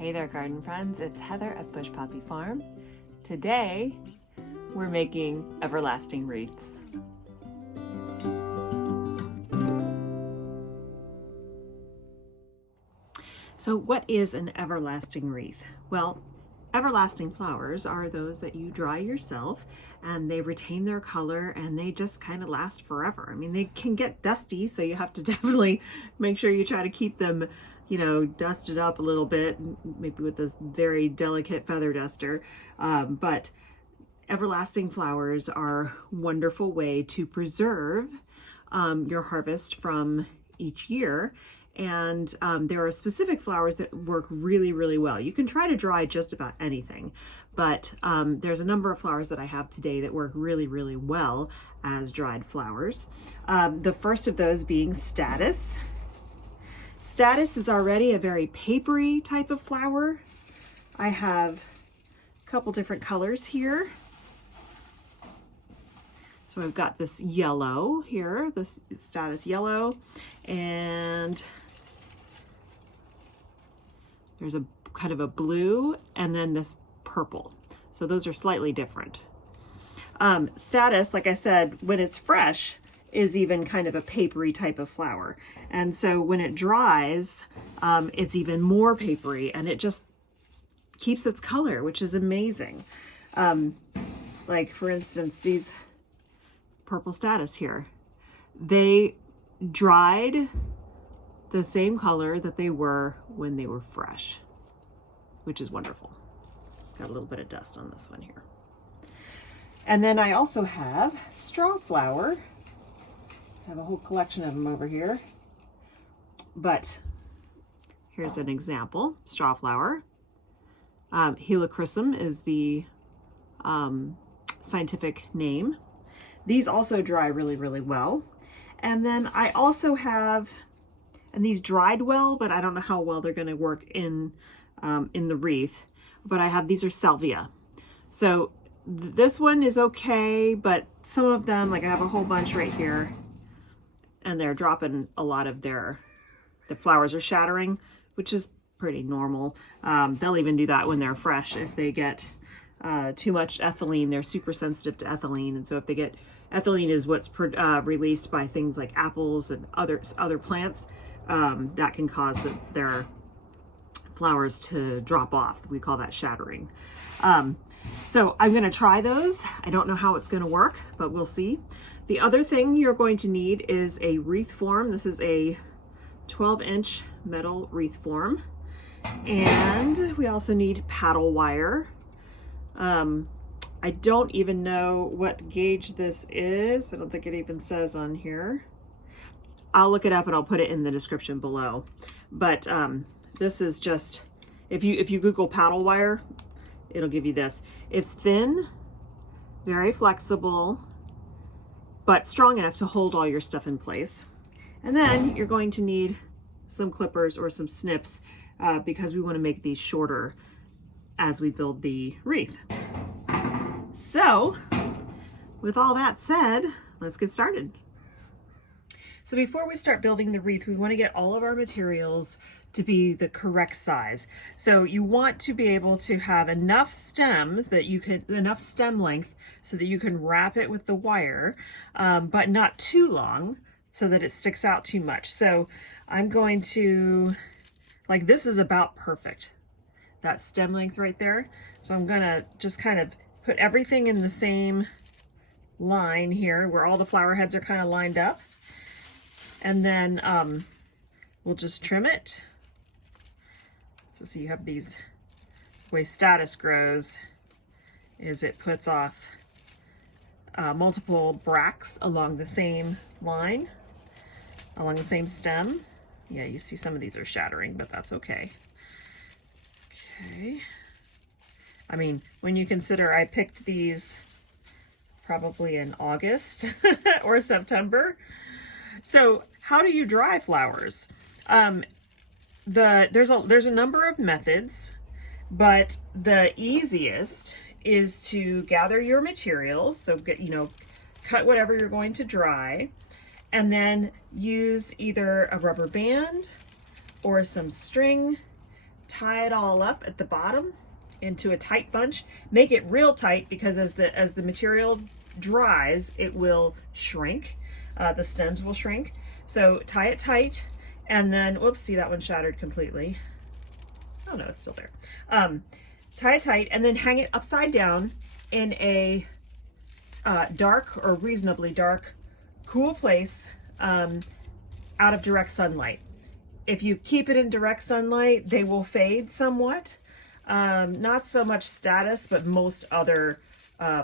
Hey there, garden friends. It's Heather at Bush Poppy Farm. Today, we're making everlasting wreaths. So what is an everlasting wreath? Well, everlasting flowers are those that you dry yourself and they retain their color and they just kind of last forever. I mean, they can get dusty, so you have to definitely make sure you try to keep them, dusted up a little bit, maybe with this very delicate feather duster. But everlasting flowers are a wonderful way to preserve your harvest from each year. And there are specific flowers that work really, really well. You can try to dry just about anything, but there's a number of flowers that I have today that work really, really well as dried flowers. The first of those being Statice. Statice is already a very papery type of flower. I have a couple different colors here. So I've got this yellow here, this Statice yellow, and there's a kind of a blue and then this purple. So those are slightly different. Statice, like I said, when it's fresh, is even kind of a papery type of flower. And so when it dries, it's even more papery and it just keeps its color, which is amazing. Like for instance, these purple Statice here, they dried the same color that they were when they were fresh, which is wonderful. Got a little bit of dust on this one here. And then I also have Strawflower. I have a whole collection of them over here, but here's an example. Strawflower. Helichrysum is the scientific name. These also dry really, really well. And then I also have, and these dried well, but I don't know how well they're going to work in the wreath. But I have, these are Salvia. So this one is okay, but some of them, like I have a whole bunch right here, and they're dropping a lot of the flowers are shattering, which is pretty normal. They'll even do that when they're fresh. If they get too much ethylene, they're super sensitive to ethylene. And so if they get, ethylene is what's released by things like apples and other plants, that can cause their flowers to drop off. We call that shattering. So I'm going to try those. I don't know how it's going to work, but we'll see. The other thing you're going to need is a wreath form. This is a 12-inch metal wreath form. And we also need paddle wire. I don't even know what gauge this is. I don't think it even says on here. I'll look it up and I'll put it in the description below. But this is just, if you Google paddle wire, it'll give you this. It's thin, very flexible, but strong enough to hold all your stuff in place. And then you're going to need some clippers or some snips because we want to make these shorter as we build the wreath. So with all that said, let's get started. So before we start building the wreath, we want to get all of our materials to be the correct size. So you want to be able to have enough stems that you can, enough stem length so that you can wrap it with the wire, but not too long so that it sticks out too much. So I'm going to, like, this is about perfect, that stem length right there. So I'm gonna just kind of put everything in the same line here where all the flower heads are kind of lined up. And then we'll just trim it. So you have these, the way Statice grows is it puts off multiple bracts along the same line, along the same stem. Yeah, you see some of these are shattering, but that's okay. Okay. I mean, when you consider I picked these probably in August or September. So how do you dry flowers? There's a number of methods, but the easiest is to gather your materials. So cut whatever you're going to dry, and then use either a rubber band or some string tie it all up at the bottom into a tight bunch. Make it real tight because as the material dries, it will shrink. The stems will shrink. So tie it tight, and then, whoops, see, that one shattered completely. Oh no, it's still there. Tie it tight and then hang it upside down in a dark or reasonably dark, cool place out of direct sunlight. If you keep it in direct sunlight, they will fade somewhat. Not so much statice, but most other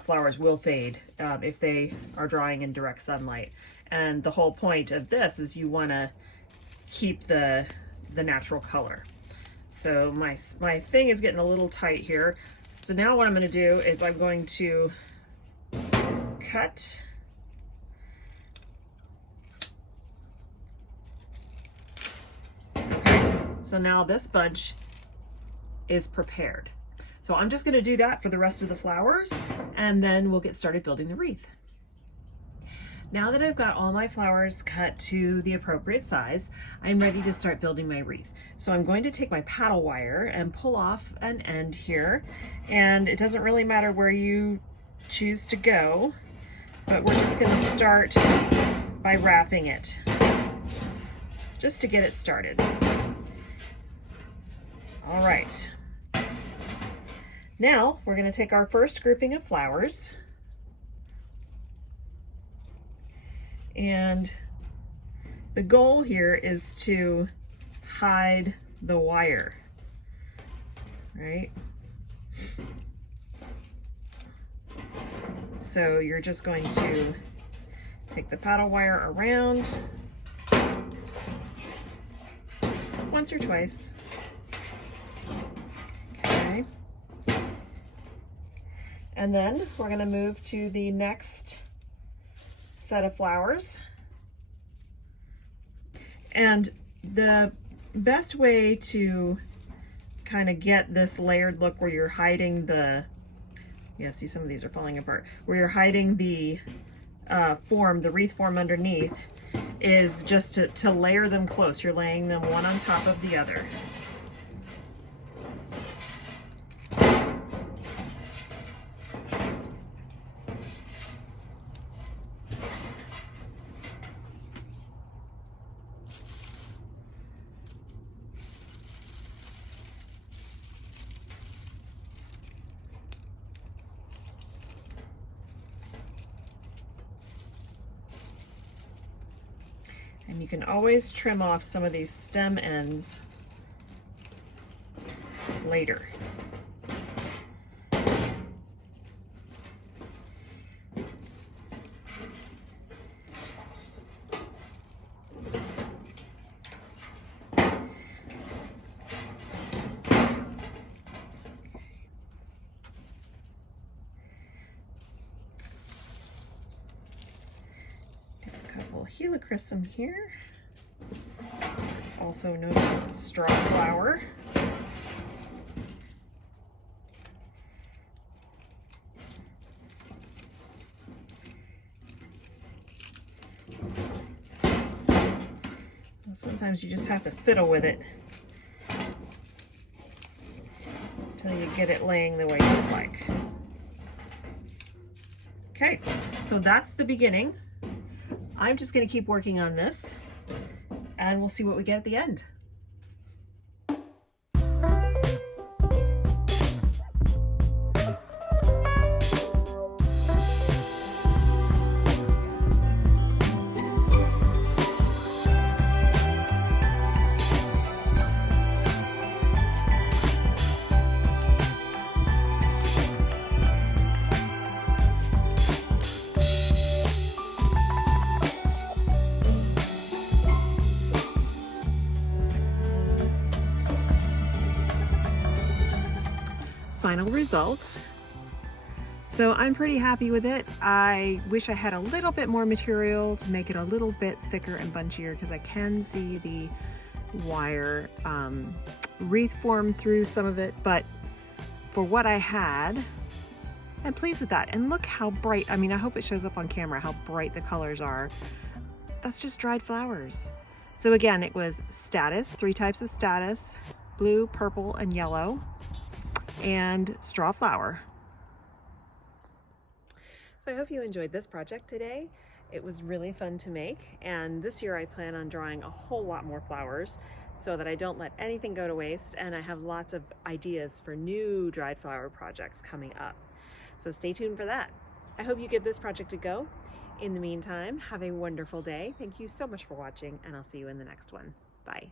flowers will fade if they are drying in direct sunlight. And the whole point of this is you want to keep the natural color. So my thing is getting a little tight here. So now what I'm going to do is I'm going to cut. Okay, so now this bunch is prepared. So I'm just going to do that for the rest of the flowers, and then we'll get started building the wreath. Now that I've got all my flowers cut to the appropriate size, I'm ready to start building my wreath. So I'm going to take my paddle wire and pull off an end here, and it doesn't really matter where you choose to go, but we're just going to start by wrapping it just to get it started. All right. Now we're going to take our first grouping of flowers, and the goal here is to hide the wire, right? So you're just going to take the paddle wire around once or twice. Okay. And then we're going to move to the next set of flowers. And the best way to kind of get this layered look where you're hiding the, yeah, see, some of these are falling apart, where you're hiding the form, the wreath form underneath, is just to layer them close. You're laying them one on top of the other. And you can always trim off some of these stem ends later. Helichrysum here, also known as straw flower. Sometimes you just have to fiddle with it until you get it laying the way you'd like. Okay, so that's the beginning. I'm just going to keep working on this, and we'll see what we get at the end. Final result. So I'm pretty happy with it. I wish I had a little bit more material to make it a little bit thicker and bunchier, because I can see the wire wreath form through some of it, but for what I had, I'm pleased with that. And look how bright, I mean, I hope it shows up on camera how bright the colors are. That's just dried flowers. So again, it was statice, 3 types of statice, blue, purple, and yellow, and straw flower. So I hope you enjoyed this project today. It was really fun to make, and this year I plan on drawing a whole lot more flowers so that I don't let anything go to waste, and I have lots of ideas for new dried flower projects coming up. So stay tuned for that. I hope you give this project a go. In the meantime, have a wonderful day. Thank you so much for watching, and I'll see you in the next one. Bye.